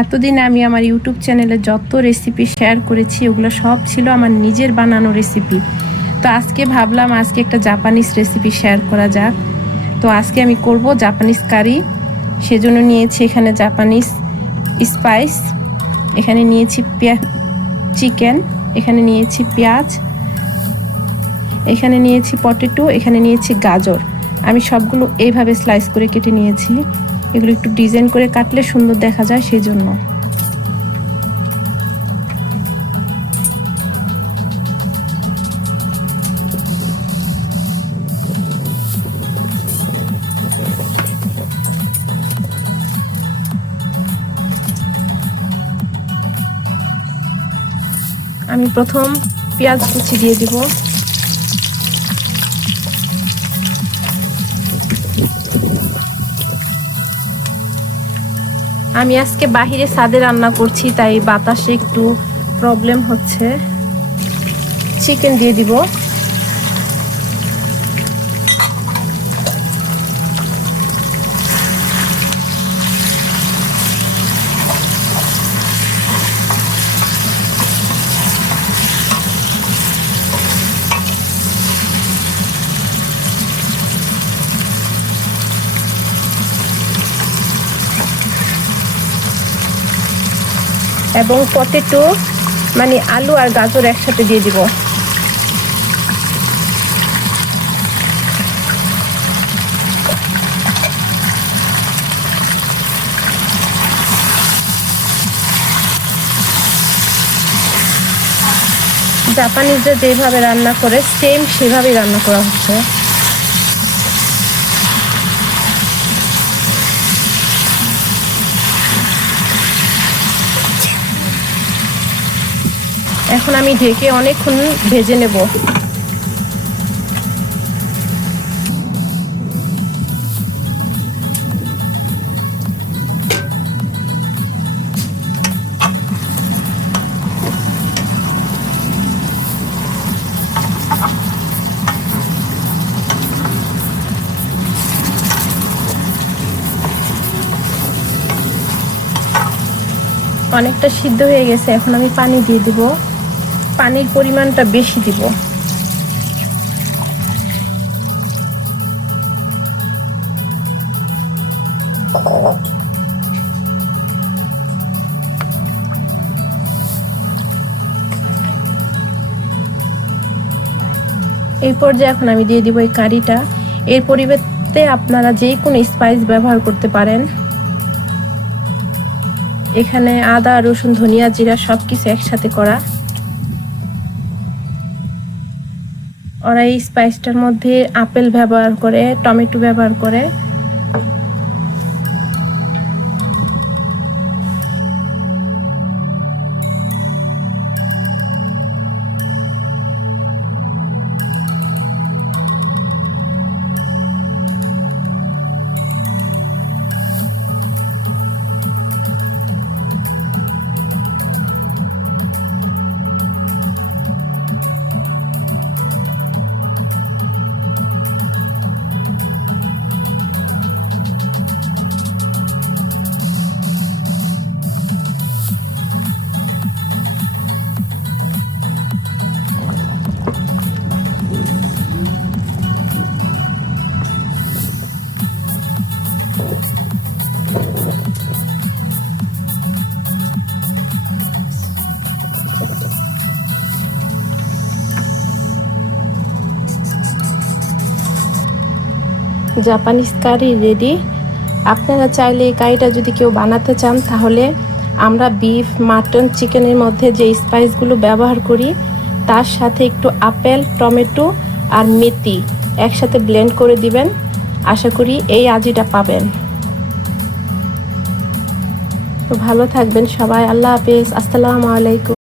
এতদিন আমি আমার ইউটিউব চ্যানেলে যত রেসিপি শেয়ার করেছি, ওগুলো সব ছিল আমার নিজের বানানো রেসিপি তো আজকে ভাবলাম আজকে একটা জাপানিজ রেসিপি শেয়ার করা যাক। তো আজকে আমি করব জাপানিজ কারি সেজন্য নিয়েছি এখানে জাপানিজ স্পাইস এখানে নিয়েছি পেঁয়া চিকেন এখানে নিয়েছি পেঁয়াজ। এখানে নিয়েছি পটেটো এখানে নিয়েছি গাজর। আমি সবগুলো এইভাবে স্লাইস করে কেটে নিয়েছি। এগুলো একটু ডিজাইন করে কাটলে সুন্দর দেখা যায় সেই জন্য আমি প্রথম পেঁয়াজ কুচি দিয়ে দিব। আমি আজকে বাহিরে সাদে রান্না করছি তাই বাতাসে একটু প্রবলেম হচ্ছে। চিকেন দিয়ে দিব। এবং পটেটো মানে আলু আর গাজর একসাথে দিয়ে দিব। জাপানিজরা যেভাবে রান্না করে সেম সেভাবেই রান্না করা হচ্ছে। এখন আমি ঢেকে অনেকক্ষণ ভেজে নেব। অনেকটা সিদ্ধ হয়ে গেছে, এখন আমি পানি দিয়ে দিব। পানির পরিমাণটা বেশি দিব। এই পর্যায়ে এখন আমি দিয়ে দিব এই কারিটা। এর পরিবর্তে আপনারা যে কোনো স্পাইস ব্যবহার করতে পারেন। এখানে আদা, রসুন, ধনিয়া, জিরা সব কিছু একসাথে করা। ওরা এই স্পাইসটার মধ্যে আপেল ব্যবহার করে টমেটো ব্যবহার করে। Japanese curry ready. আপনারা চাইলে এই কারিটা যদি কেউ বানাতে চান, তাহলে আমরা বিফ, মাটন, চিকেনের মধ্যে যে স্পাইসগুলো ব্যবহার করি, তার সাথে একটু আপেল, টমেটো আর মেথি একসাথে ব্লেন্ড করে দিবেন। আশা করি এই আজিটা পাবেন। তো ভালো থাকবেন সবাই। আল্লাহ হাফেজ। আসসালামু আলাইকুম।